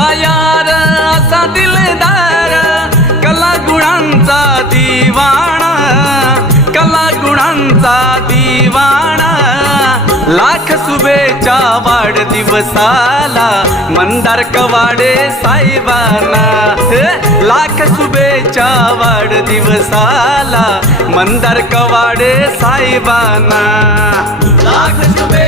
असा यार असा दिलदार कला गुणांचा दिवाणा कला गुणांचा दिवाणा. लाख शुभेच्छा वाढदिवसाला मंदार कवाडे साईबाना लाख शुभेच्छा वाढदिवसाला मंदार कवाडे साईबाना. लाख सुबे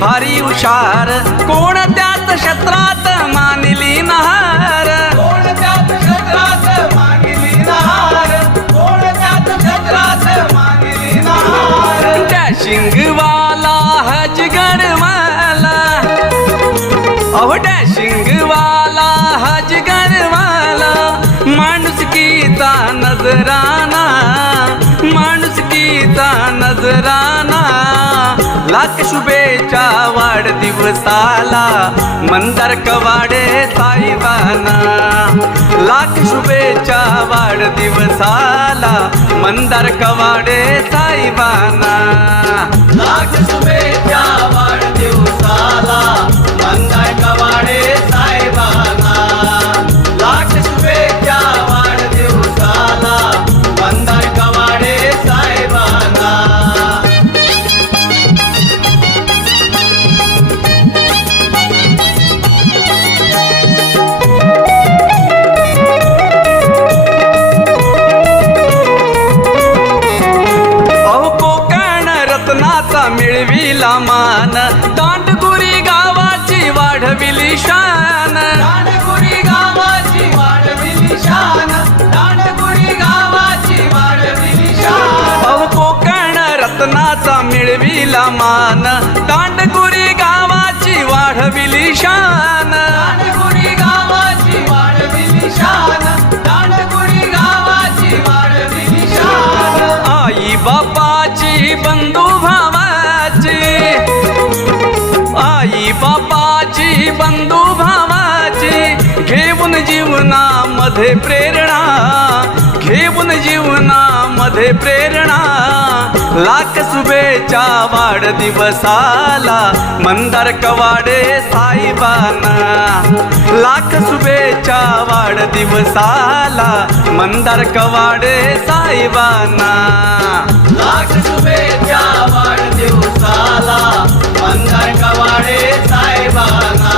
भारी हुशार. कोणत्याच क्षेत्रात मानली नहार? कोणत्याच क्षेत्रात मानली नहार? कोणत्याच क्षेत्रात मानली नहार? डॅशिंगवाला हजगरवाला अहो डॅशिंगवाला हजगरवाला माणूस कीचा नजराना. माणूस कीचा नजराना. लाख शुभेच्छा वाढदिवसाला. मंदार कवाडे साहेबांना लाख शुभेच्छा वाढदिवसाला. मंदार कवाडे साहेबांना लाख शुभेच्छा मिळविला मान. दांडगुरी गावाची वाढविली शान. दांडगुरी गावाची वाढविली शान. दांडगुरी गावाची वाढविली शान. आई बापाची बंधू भावाची. आई बापाची बंधू भावाची. घेऊन जीवनामध्ये प्रेरणा घेऊन जीवनामध्ये प्रेरणा. लाख शुभेच्छा वाढदिवसाला मंदार कवाडे साईबाना लाख शुभेच्छा वाढदिवसाला मंदार कवाडे साईबाना लाख शुभेच्छा वाढदिवसाला मंदार कवाडे साईबाना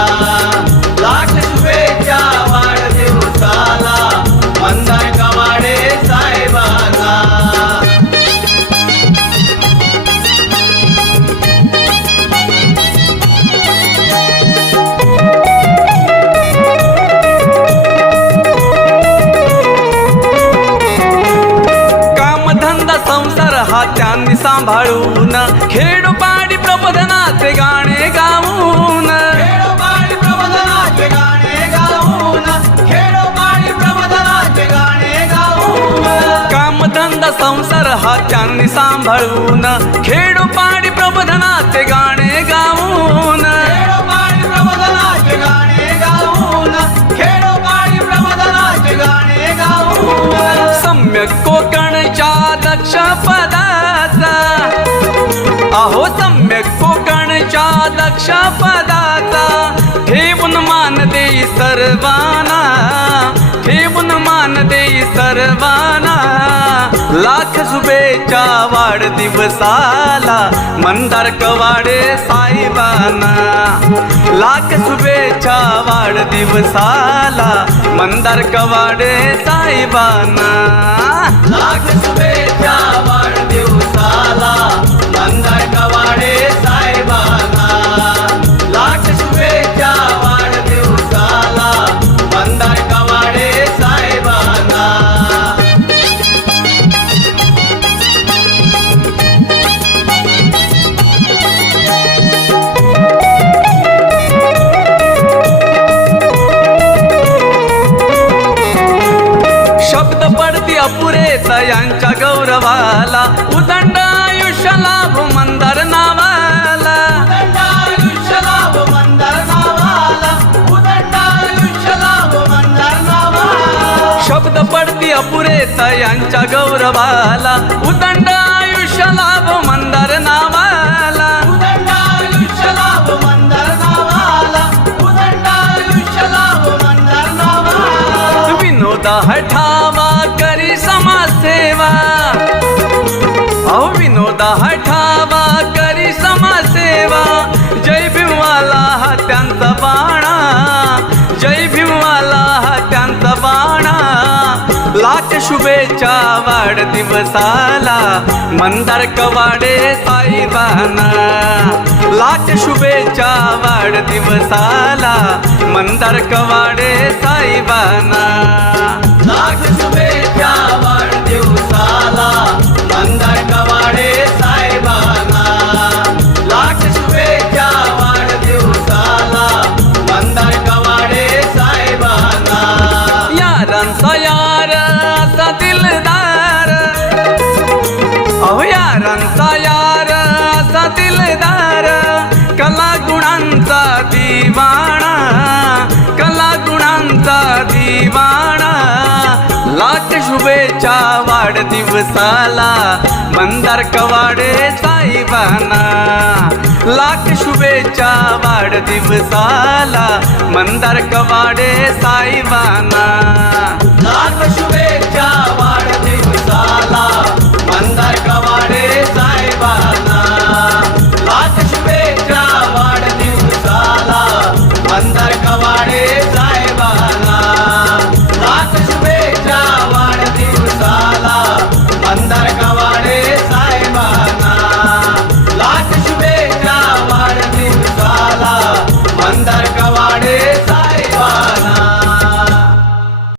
संसार हा त्यांनी सांभाळून. खेडोपाडी प्रबोधनाचे गाणे गाऊन. खेडोपाडी प्रबोधनाचे गाणे गाऊन. खेडोपाडी प्रबोधनाचे गाणे गाऊन. कामधंदा संसार हा त्यांनी सांभाळून. खेडोपाडी प्रबोधनाचे गाणे गाऊन. सम्यक कोकणच्या दक्ष पदाचा अहो सम्यक कोकणच्या दक्ष पदाचा ठेवून मान देई सर्वाना. ठेवून मान देई सर्वाना. लाख शुभेच्छा वाढदिवसाला. मंदार कवाडे साहेबांना. लाख शुभेच्छा वाढदिवसाला. मंदार कवाडे साहेबांना. लाख शुभेच्छा वाढदिवसाला. अपुरे यांच्या गौरवाला उदंड आयुष्य लाभ मंदार नावाला. शब्द पडती अपुरे यांच्या गौरवाला उदंड आयुष्य लाभ मंदार नावाला. हठावा करी समाजसेवा। अहो विनोद हठावा करी समाजसेवा। जय भीमवाला हा त्यांचा बाणा। जय भीमवाला हा त्यांचा बाणा। लाख शुभेच्छा वाढदिवसाला। मंदार कवाडे साईबाना। लाख शुभेच्छा वाढदिवसाला। मंदार कवाडे साईबाना। यार असा दिलदार. अहो यारांचा यार असा दिलदार. कला गुणांचा दिवाणा कला गुणांचा दिवाणा. लाख शुभेच्छा वाढदिवसाला मंदार कवाडे साईबाना. लाख शुभेच्छा वाढदिवसाला मंदार कवाडे साईबाना.